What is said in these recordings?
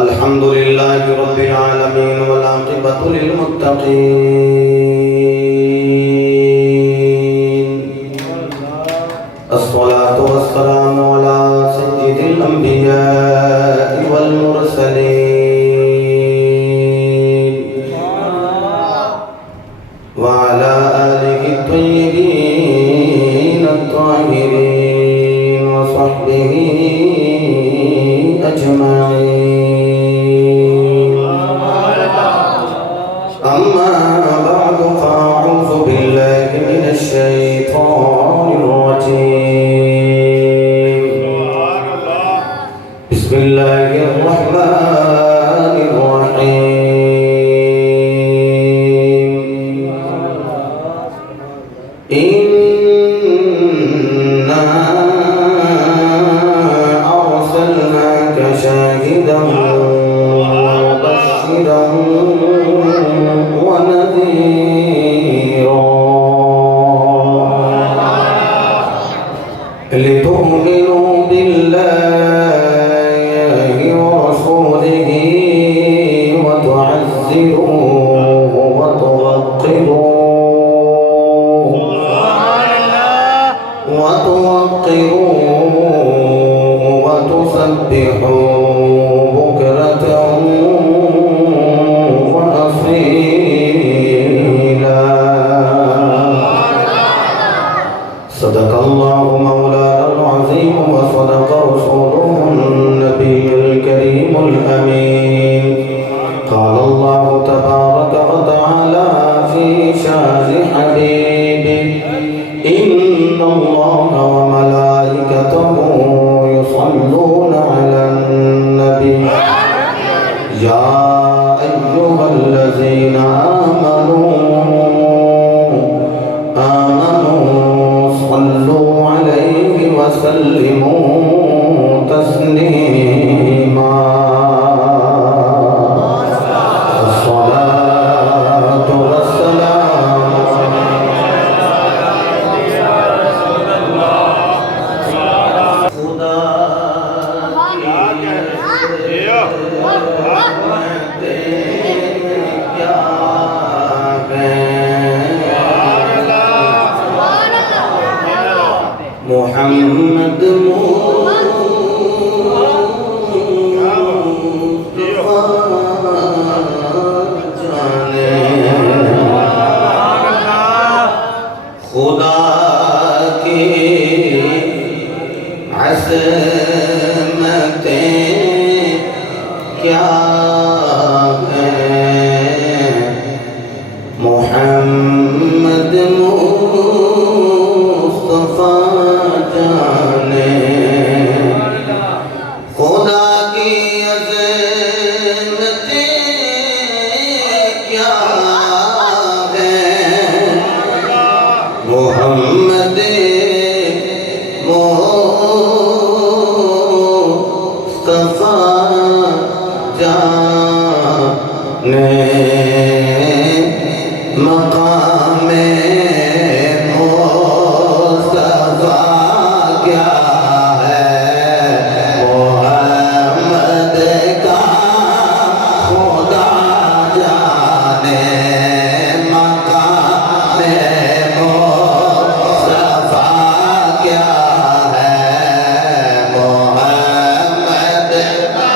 अल्हम्दुलिल्लाहि रब्बिल आलमीन वल आक़िबतु लिल मुत्तक़ीन अस्सलातु वस्सलामु अला सय्यिदिल अंबिया'i वल मुरसलीन व अला आलिहि त्वय्यिबीन अत्ताहिरीन व सहबिहि अजमाईन। अम्मा बअद फ़अऊज़ु बिल्लाहि मिनश शैतानिर रजीम। बिस्मिल्लाहिर रहमानिर रहीम। इन्ना अर्सलनाका शाहिदन मुबश्शिरन व नज़ीरा लितु'मिनु बिल्लाहि व रसूलिहि व तु'अज़्ज़िरूहु व तुवक़्क़िरूहु وتسبحوا بكرة وأصيلا صدق الله مولانا العظيم وصدق رسوله النبي الكريم الأمين قال الله تبارك وتعالى في شأن حبيبه إن الله وملائكته يصلون على النبي يا أيها الذين آمنوا صلوا عليه وسلموا تسليما الصلاة والسلام मोहम्मद जाने खुदा की अज़मतें क्या हैं मोहम्मद मुस्तफा जाने खुदा की अज़मतें क्या हैं मोहम्मद मुस्तफा जाने मकामे मुस्तफा क्या है मोहम्मद का खुदा जाने मकामे मुस्तफा क्या है मोहम्मद का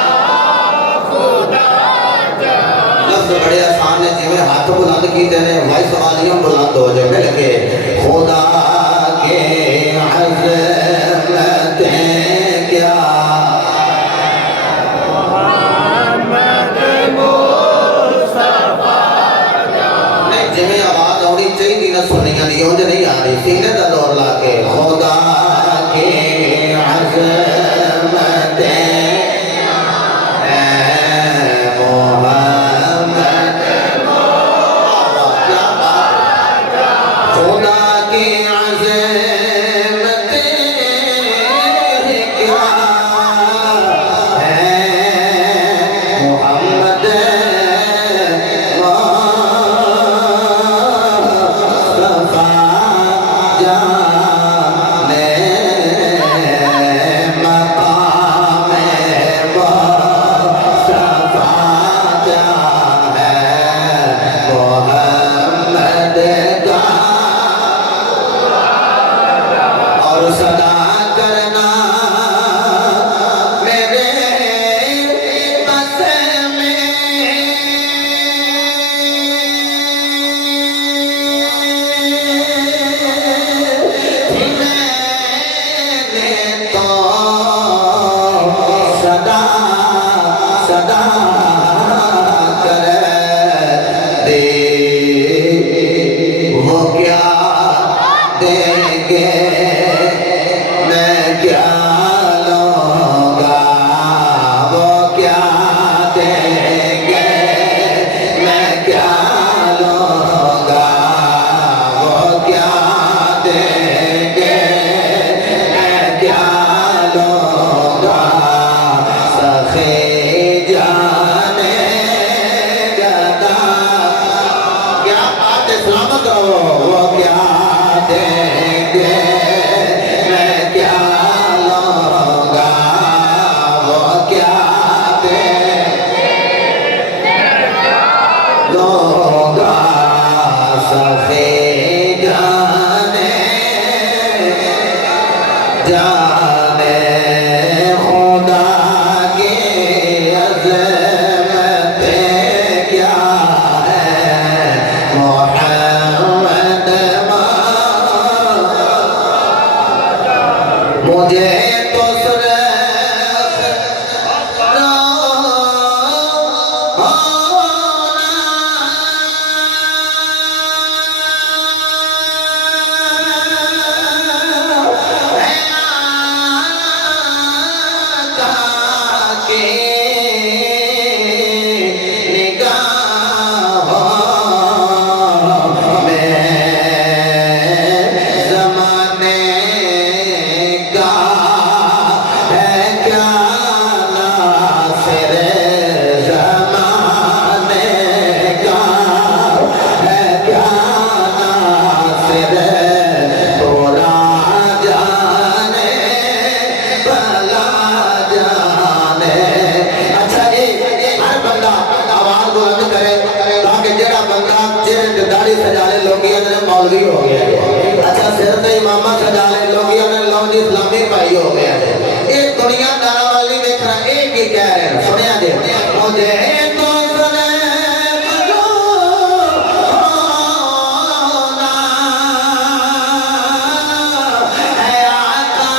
खुदा जाने। लफ्ज़ बड़े आसान है जिवें हाथ बुलंद कीते ने वॉइस वॉल्यूम बुलंद हो जाए मिल के खुदा के अज़मतें क्या मोहम्मद मुस्तफा नहीं जिवें आवाज आनी चाहिए ना सुनिया दी उंज नहीं आ रही सीने दा जोर ला के खुदा के अज़मतें खुदा की अज़मतें क्या है मोहम्मद मुस्तफा जाने की निगाहों में ज़माने का है क्या नासिर, ज़माने का है क्या नासिर, थोड़ा जाने भला जाने। अच्छा जी, हर बंदा आवाज बुलंद करे ताकि जेड़ा बंदा चेहरे ते दाढ़ी सजा ले लोग अंदर मौलवी हो गया। अच्छा सिर ते इमामा सजा ले लोग अंदर लो जी इस्लामी भाई हो गया। ये दुनिया दारा वाली देख रहा है की कह रहे हैं, सुनिया जी मुझे तो सुने होना है आका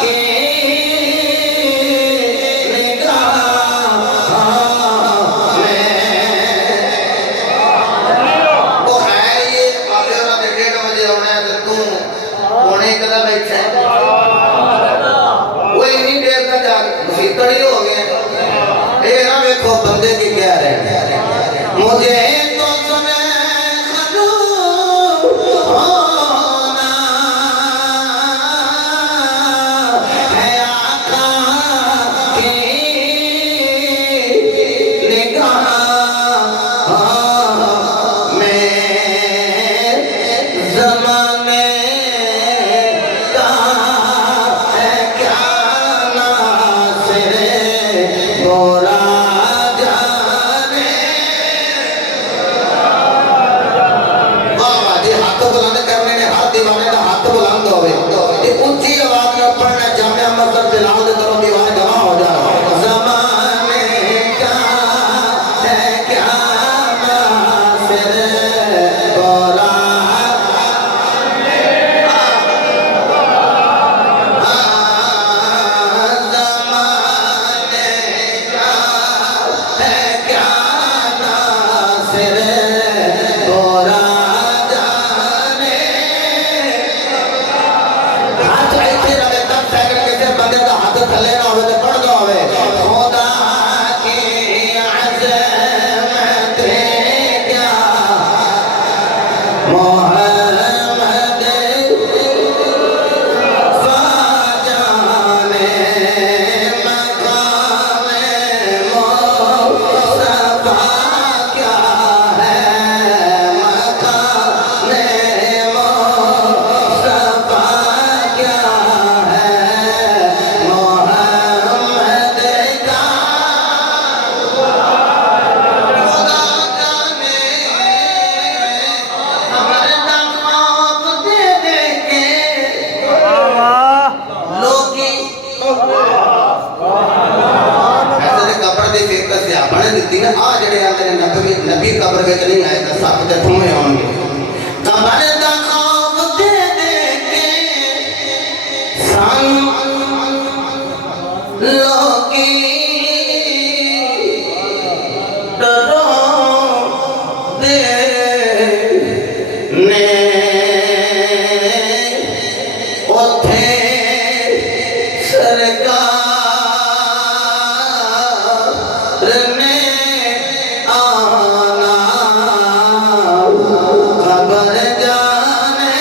की निगाहों में। वो है ये बाबे और 1:30 बजे आना है तो तू पौने 1 दा बैठा है। वो इतनी देर तक जाग सीतड़ी हो गए। ये ना देखो बंदे की कह रहे हैं मुझे तो सुने होना है आका की निगाहों में, ज़माने का है क्या नासिर, थोड़ा जाने। वाह वाह जी, हाथ बुलंद करने ने हर दीवाने का हाथ बुलंद होवे। ये ऊंची आवाज में पढ़ना जामिया मस्जिद बिलाल दे तरफ दीवार गवाह हो जा। ज़माने का है क्या नासिर, थोड़ा ज़माने का है क्या नासिर, थोड़ा जाने। हाथ ऐसे रहे 10 सेकंड किसी बंदे का हाथ थले ना होवे तो पड़ गया होवे। खुदा की अज़मत क्या मोहम्मद फ़ाजाने, मकाम मुस्तफ़ा क्या है, मकाम मुस्तफ़ा क्या है, मोहम्मद का खुदा जाने। हमारे ख्वाब दे दे के लोगी ऐसे कब्र दे फिर का सियापा ने दिती ना आ जड़े आ तेरे नबी कब्र विच नहीं आए तो सप ते थूमे आउणगे। कब्र दा ख्वाब दे दे के सानू लोगी डरांदे ने उथे सरकार ने आना, खबर जाने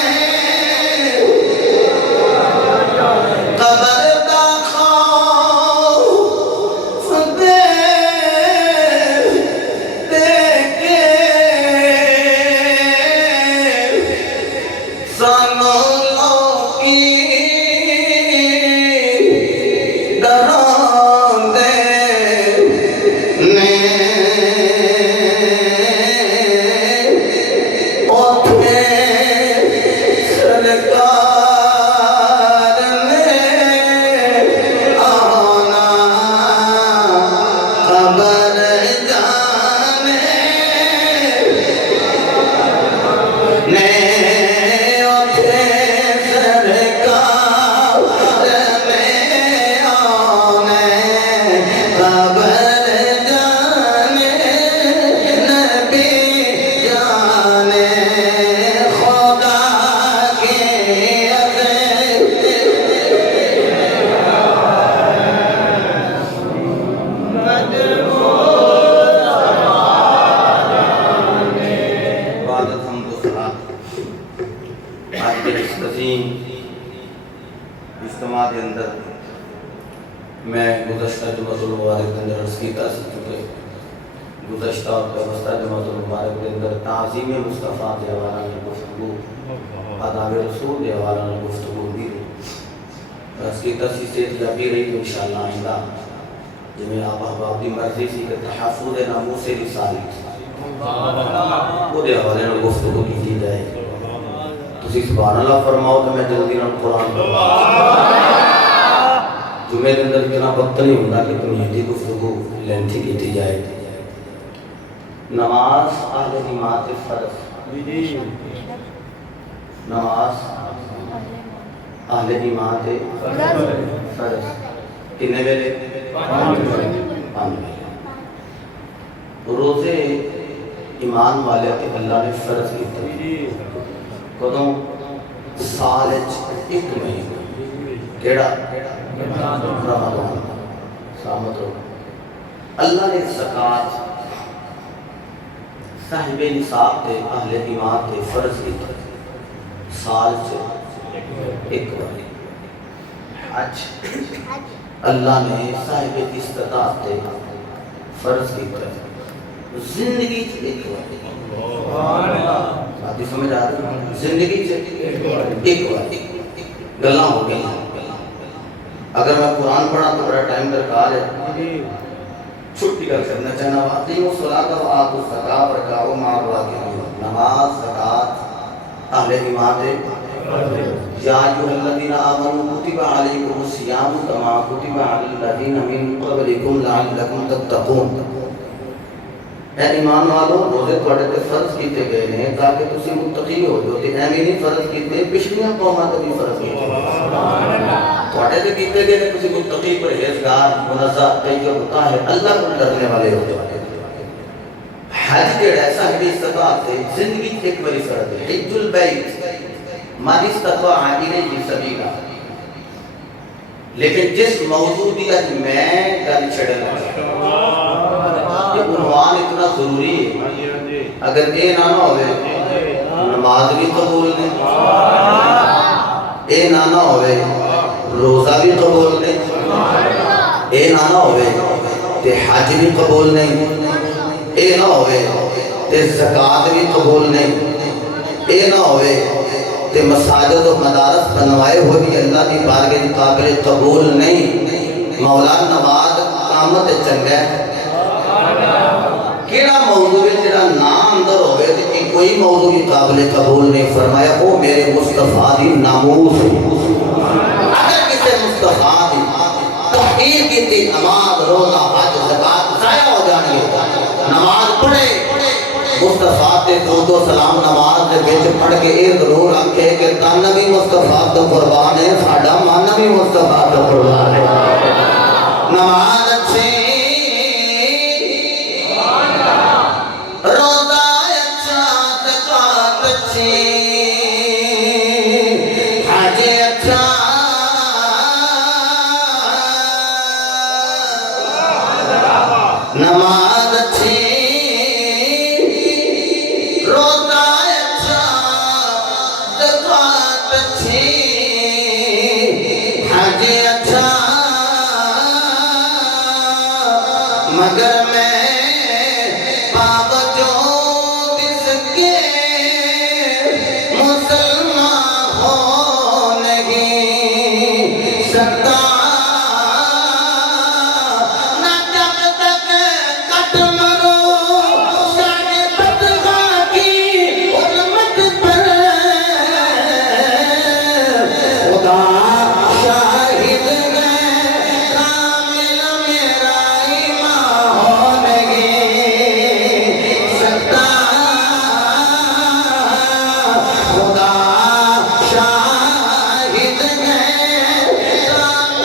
कबर दा खौफ दे दे के सानू लोकी इज्तिमा के अंदर मैं गुज़श्ता जुमातुल मुबारक के अंदर अर्ज़ कीता सी कि गुज़श्ता और व्यवस्था जुमातुल मुबारक के अंदर ताज़ीम मुस्तफ़ा के हवाले नाल गुफ्तगू आदाब रसूल के हवाले नाल गुफ्तगू हुई अर्ज़ कीता सी सेहतयाबी रही तो इंशाअल्लाह आइंदा जिवें आप अहबाब की मर्जी सी कि तहफ़्फ़ुज़ नामूस रिसाली ਉਹਦੇ हवाले नाल गुफ्तगू की जाए। तुसीं सुभान अल्लाह फरमाओ तो मैं जल्दी नाल कुरान जुमे के अंदर इतना वक्त नहीं होता कि दुनिया गुफ्तगू लेंथी की जाए। नमाज अहले जमात फर्ज, नमाज अहले जमात फर्ज कितने वेले? 5 वेले। रोजे ईमान वाले के अल्लाह ने फर्ज किया कदों? साल एक महीना केड़ा? रमज़ान। सामत हो अल्लाह ने ज़कात साहिबे निसाब ते अहले ईमान ते फर्ज किया साल एक बार। हज अल्लाह ने साहिबे इस्तिताअत ते फर्ज किया जिंदगी एक बार। बात समझ आ रही? जिंदगी एक बार गल्ला हो गई। अगर मैं कुरान पढ़ा तो बड़ा टाइम दरकार है, छुट्टी कर करना चाहना वाती वो सलात व आतु ज़कात रकाओ मारवा के नमाज ज़कात अहले ईमान दे या अय्युहल्लज़ीना आमनू कुतिबा अलैकुमुस सियामु कमा कुतिबा अलल लज़ीना मिन क़ब्लिकुम लअल्लकुम तत्तक़ून। ऐ ईमान वालों रोजे ਤੁਹਾਡੇ ਤੇ फर्ज ਕੀਤੇ गए ਨੇ ताकि ਤੁਸੀਂ मुत्तकी हो जाओ। ते ਐਵੇਂ नहीं फर्ज ਕੀਤੇ पिछलियां कौमां ते भी फर्ज ਕੀਤੇ ਤੁਹਾਡੇ ਤੇ ਕੀਤੇ गए ने ਤੁਸੀਂ मुत्तकी परहेज़गार मुनज़्ज़ह तय्यब ताहिर अल्लाह को डरने वाले हो जाओ। हज जेड़ा ऐसा हदीस इस्तिताअत है जिंदगी एक बारी फर्ज है। हिज्जुल बैत मन इस्ततआ इलैहि सबीला। लेकिन जिस मौजू दी आज मैं गल छड़न उन्वान इतना जरूरी है, अगर ये ना होवे नमाज भी कबूल नहीं, ये ना होवे रोजा भी कबूल नहीं, ये ना होवे ते हज भी कबूल नहीं, ये ना होवे ते ज़कात भी कबूल नहीं, ये ना होवे ते मसाजिद और मदारस बनवाए हुए भी अल्लाह की बारगाह के काबिल कबूल नहीं। मौला नवाज कामत चंगा केड़ा मौजू है जेड़ा ना अंदर होवे ते कोई मौजू भी काबिल कबूल नहीं। फरमाया ओ मेरे मुस्तफा दी नामूस। अगर किसी मुस्तफा दी तौहीद की ती नमाज रोजा हज ज़कात जाया हो जाएंगे। नमाज पढ़े मुस्तफा ते दो सलाम नमाज दे विच पढ़ के ये जरूर आखे कि तन भी मुस्तफा तो कुर्बान है, साडा मन भी मुस्तफा तो कुर्बान है। नमाज अच्छी रोजा अच्छा ज़कात अच्छी हज अच्छा नमाज अच्छी रोजा अच्छा ज़कात अच्छी हज अच्छा मगर मैं बावजूद इसके मुसलमान हो नहीं सकता। न जब तक कट मरो सारे बदगा की उम्मत पर खुदा शाहिद है कामिल मेरा ईमान हो नहीं सकता। खुदा शाहिद है कामिल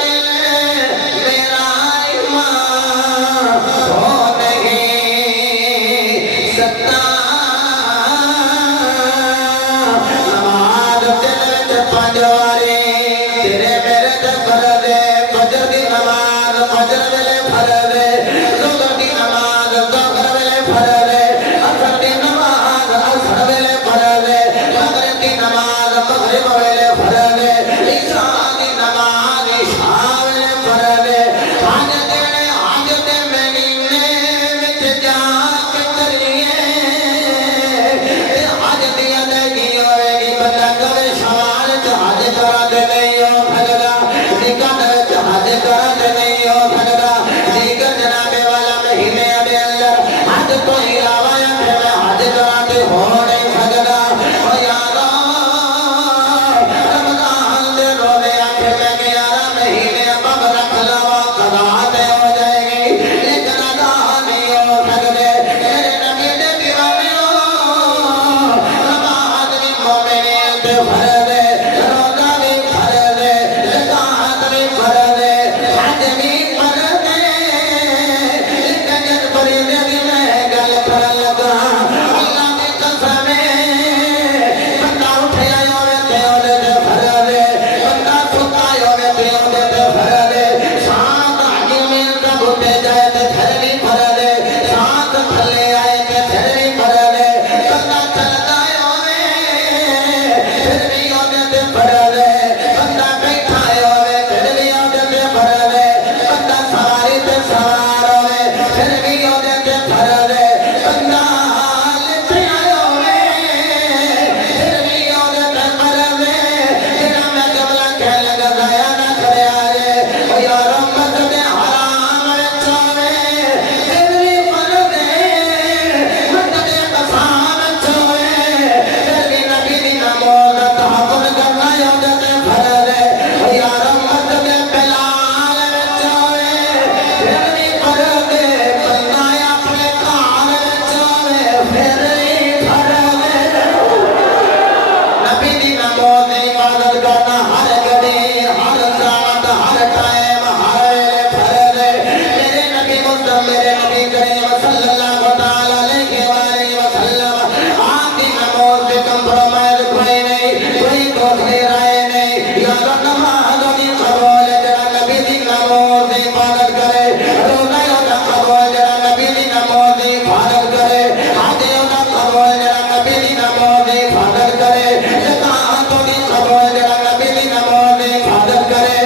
नमाज की इबादत करे रोजा ओदा कबूल जरा नबी दी नमाज की इबादत करे हज ओदा कबूल जरा नबी दी नमाज की इबादत करे ज़कात ओदी कबूल जरा नबी दी नमाज की इबादत करे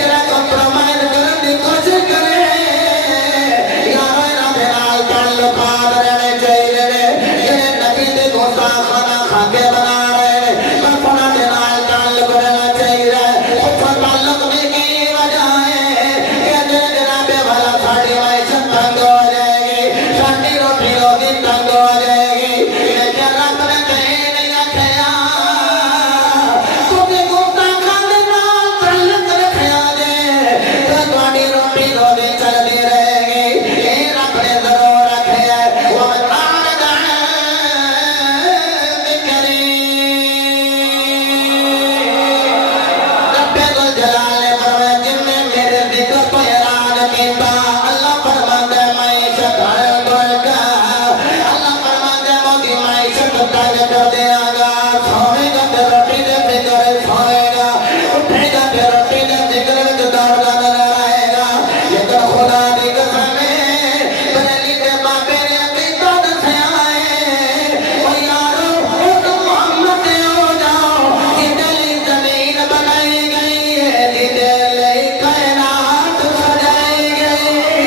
जरा कंप्रोमाइज करने की कोशिश करे यार इन्हां दे नाल ताल्लुकात रहने चाहिए ने जेड़े नबी दे गुस्ताखाना खाके बना रहे ने बस उन्हां दे नाल ताल्लुक रहना चाहिए उत्थों ताल्लुक भी की वजह है कि जेड़े जनाबे वाला साडी माइशत तंग हो जाएगी साडी रोटी रोटी तंग हो जाएगी लेकिन रब ने कहीं नहीं आखिया तुझे गुस्ताखाने नाल ताल्लुक रखिया जे तो तुहाडी रोटी रोटी चलदी रहेगी ये रब ने जरूर रखिया वो तारदा ज़िक्री रब्बे कुल जलाल ने फरमाया जिन्ने मेरे जिक्र को ऐलान कीता अल्लाह फरमांदा है माइशत हर कोई का अल्लाह फरमांदा है मोदी माइशत तंग कर देगा सोएगा ते रोटी दे फिक्र सोएगा उठेगा ते रोटी दे जिक्र विच दौड़दा नजर आएगा लेकिन खुदा दी कसम है बरेली दे बाबे ने अकीदा दस्या है ओ यारो उस मोहम्मद ते हो जाओ जिदे लिए जमीन बनाई गई है जिदे लिए कायनात सजाई गई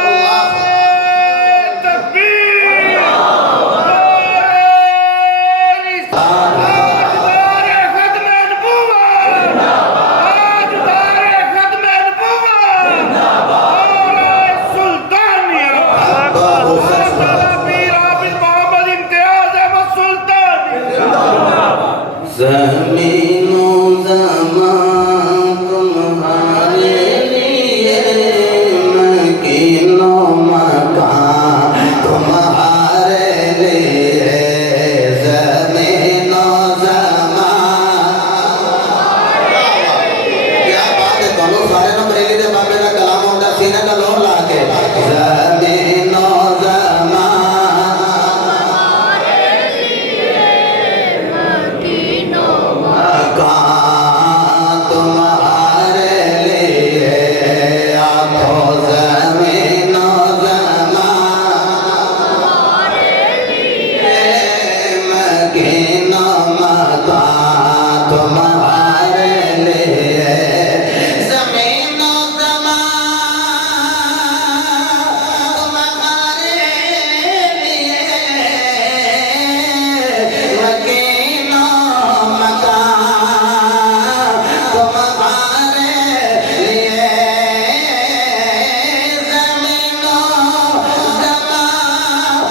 अल्लाह तकबीर ताजदार खत्म नबूवत ताजदार खत्म नबूवत मौलाए सुल्तानिया मौलाना पीर हाफिज मोहम्मद इम्तियाज अहमद सुल्तानी ज़मीनो ज़मान तुम्हारे लिए मकीनो मकान तुम्हारे लिए ज़मीनो ज़मान क्या बात है दोनों सारे ना बरेली दे बाबे का कलाम होता सीने का लोर ला के ज़मीनो ज़मान मकान तुम्हारे लिए आंखों ज़मीनो ज़मान मकीनो मकान तुम्हारे लिए ज़मीनो ज़मान तुम्हारे लिए मकीनो मकान तुम्हारे लिए ज़मीनो ज़मान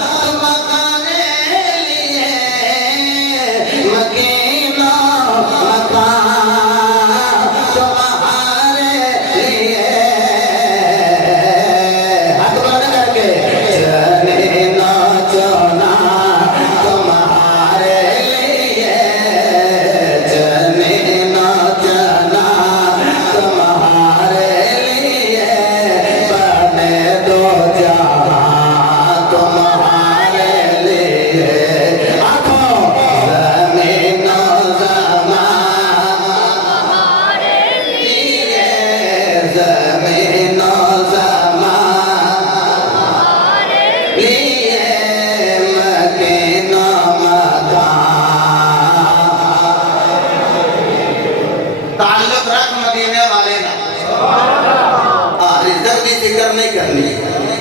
तुम्हारे लिए मकीनो मकान तुम्हारे लिए हाथ बुलंद करके ज़मीनो चुना तुम्हारे लिए ज़मीनो चुना तुम्हारे लिए बने दो जहां तुम्हारे लिए आँखों ज़मीनो ज़मान लिए ज़मीनो ज़मान लिए मकीनो मकान ताल्लुक रख मदीने वाले ना रिज़्क़ की फिक्र नहीं करनी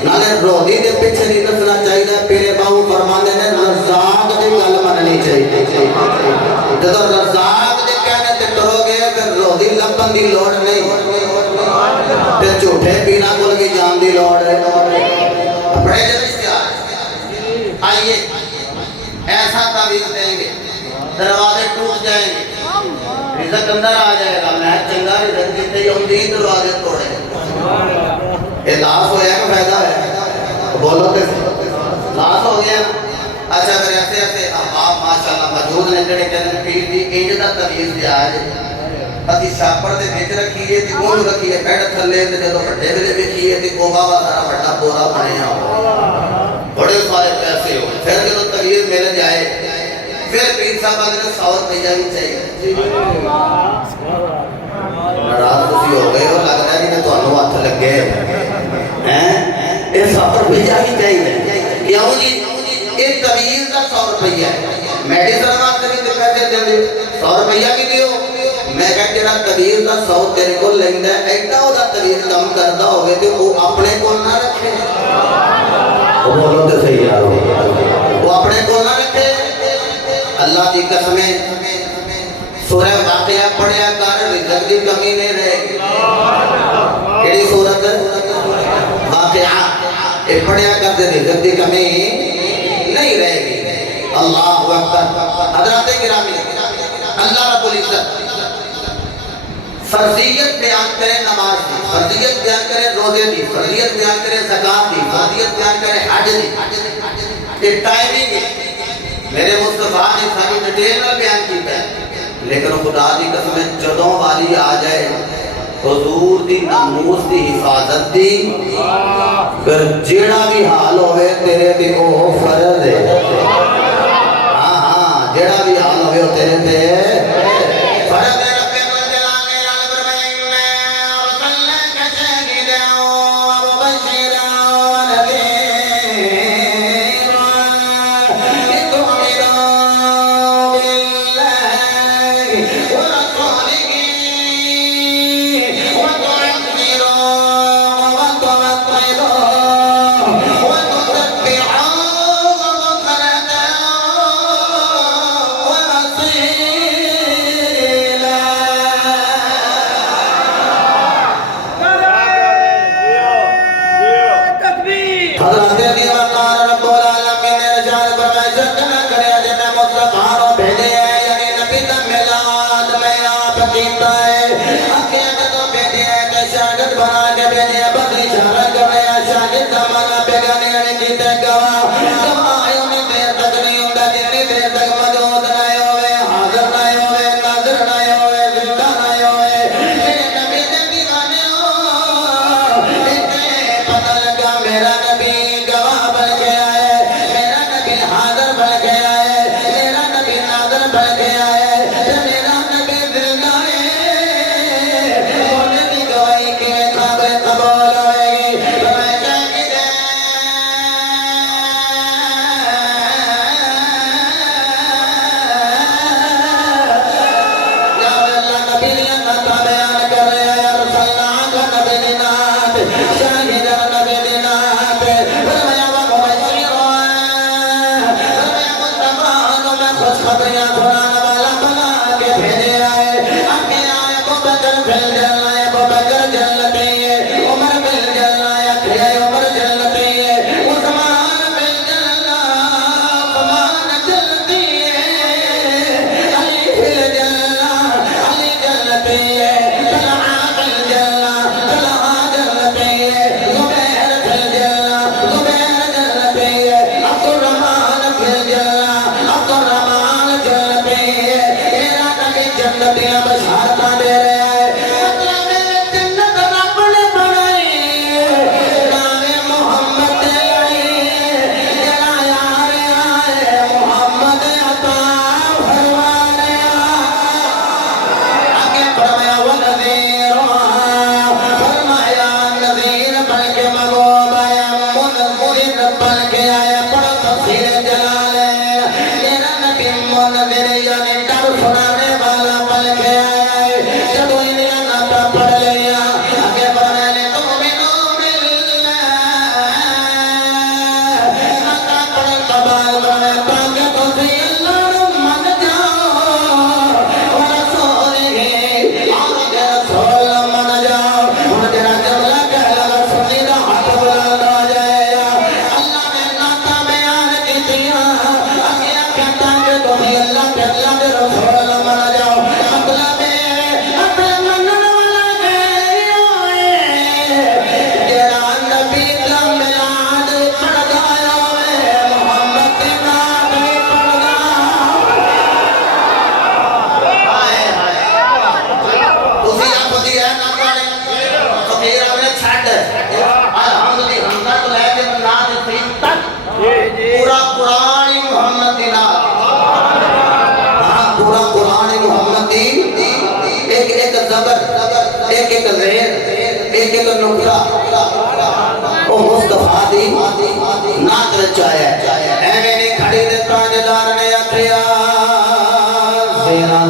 नाले रोधी दे पीछे नहीं नसना चाहिए पीरे बाबू फरमाते ने रज़ाक दी गल मननी चाहिए जदों रज़ाक दे कहने ते टरोगे फिर रोधी लभन दी लोड़ नहीं ते झूठे पीना कोल भी जान दी लोड़ है अपने जब इश्तिहार आइए ऐसा तावीज़ देंगे दरवाजे टूट जाएंगे रिज़्क़ अंदर आ जाएगा मैं चंगा रिज़्क़ जितने ही उम्मीद दरवाजे तोड़े ये लाश होया का फायदा है बोलो तो लाश हो गया अच्छा अगर ऐसे ऐसे आप माशाल्लाह मौजूद ने जेड़े कहते पीर दी इंज दा तवीज़ दिया है असी छापड़ दे विच रखीए ते ओनू रखीए बैठ थल्ले ते जदों ਵੱਡੇ ਵੇਲੇ ਵੇਖੀਏ ਤੇ ਉਹ ਬਾਵਾ ਸਾਰਾ ਵੱਡਾ ਬੋਰਾ ਬਣਿਆ बड़े सारे पैसे हो फिर जब तवीज़ मिल जाए फिर पीर साहब ने 100 रुपया भी चाहिए दे 100 रुपया भी दियो मैं कह जेड़ा तवीर का 100 तेरे को लेंदा एडा ओदा तवीर काम करदा होवे ते वो अपने को ना रखे वो बोलो तो सही यार वो अपने को ना रखे अल्लाह की कसम सूरह वाक़िया पढ़िया कर रिज़्क़ की कमी नहीं रहेगी केड़ी सूरत वाक़िया ये पढ़िया कर दे रिज़्क़ की कमी नहीं रहेगी अल्लाहु अकबर हज़रात गिरामी अल्लाह रब्बुल इज्जत फर्जियत बयान करे नमाज की फर्जियत बयान करे रोजे की फर्जियत बयान करे ज़कात की फर्जियत बयान करे हज की ये टाइमिंग मेरे मुस्तफा ने सारी डिटेल में बयान किया है लेकिन खुदा की कसम जदों वाली आ जाए हुजूर दी नामूस दी हिफाजत दी फिर जेड़ा भी हाल होवे तेरे ते ओ फर्ज है हां हां जेड़ा भी हाल होवे तेरे ते फर्ज है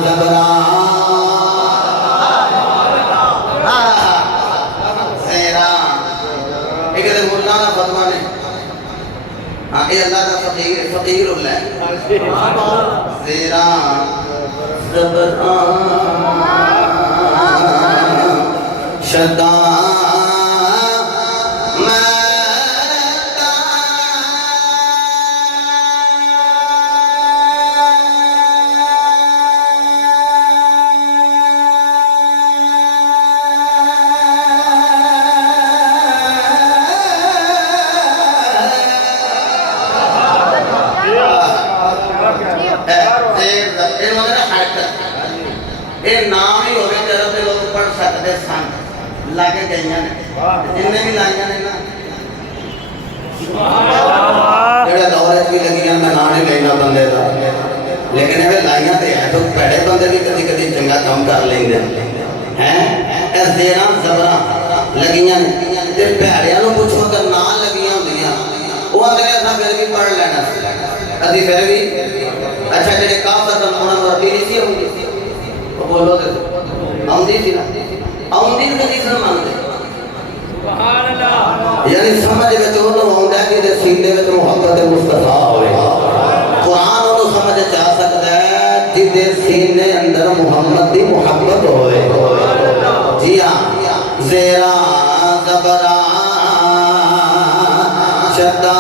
ज़बरा ज़ेरा एक तो मुल्ला का फतवा ने हाँ ये अल्लाह का फकीर उल्ला है ज़ेरा ज़बरा शदा नाम ही होवे तेरा ते लोग पढ़ सकते सन लाके गई ने जिन्ने भी लाइया ने ना जेड़ा दौरे भी लगी मैं ना नहीं लेना बंदे दा लेकिन ये लाइया ते है तो भैड़े बंदे भी कदी कदी चंगा काम कर लेंदे हैं ए ज़ेरा ज़बरा लगियां ने ते भैड़ियां नु पूछो तो ना लगियां होंदियां वो आंदे असा फिर भी पढ़ लेना असी फिर भी अच्छा जेडे काफर दा उन्हां नु अरबी नहीं सी होंदी बोलो तो आउंदी थी ना आउंदी तो नहीं समझते सुभान अल्लाह यानी समझ में तो वो आउंदा कि दे सीने में मोहब्बत मुस्तफा होवे कुरान वो समझ जा सकता है जिदे सीने अंदर मोहम्मद दी मोहब्बत होवे जी हां ज़ेरा ज़बरा शदा